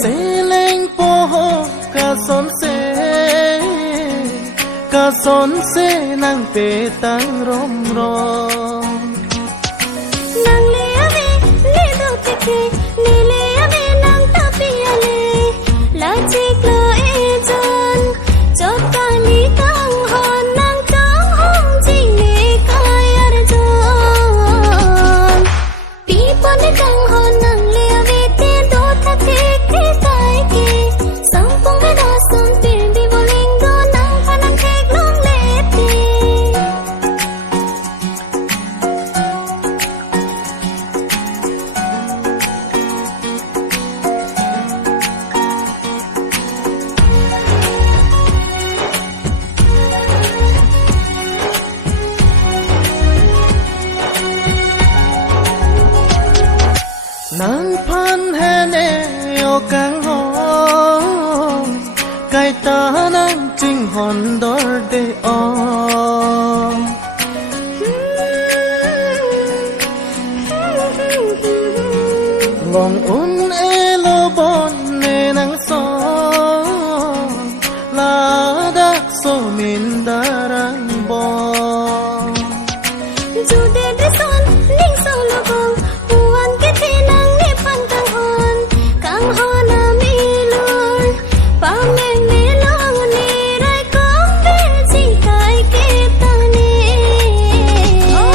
se leng po ka son se nang pe tang rom rom nang le ave le do te le le ave nang ta pi ale la chik lo e jon chot ka li kang hon nang chang hong jing ne kai ar jon pi pon kang hon nang le ave te do tha te ke sai ke sam pong ga da son pe bi boling do nang phanang thek long le te nang phan he ne o kang hon kai ta nang ching hon dor de on lòng un e lo bon ne nang son la dak so min darang bon ju de de son ning so lo bong huan ke te nang ne phan kang hon na mi lor pa meng ne long ne rai kong be ji kai ke ta ne o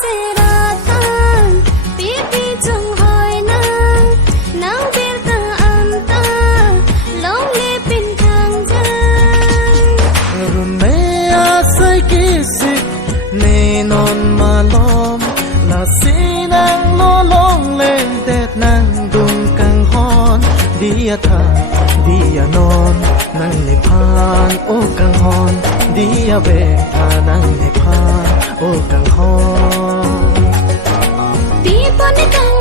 se ra tan pi pi chung hoi nang ber ta am ta long le pin thang jang run me a sai ki sik ne non ma lom la si nang lo long le det nang dung kang hon dia tha dia non nang le phan o kang hon dia be tha nang le phan o kang hon pi pon kang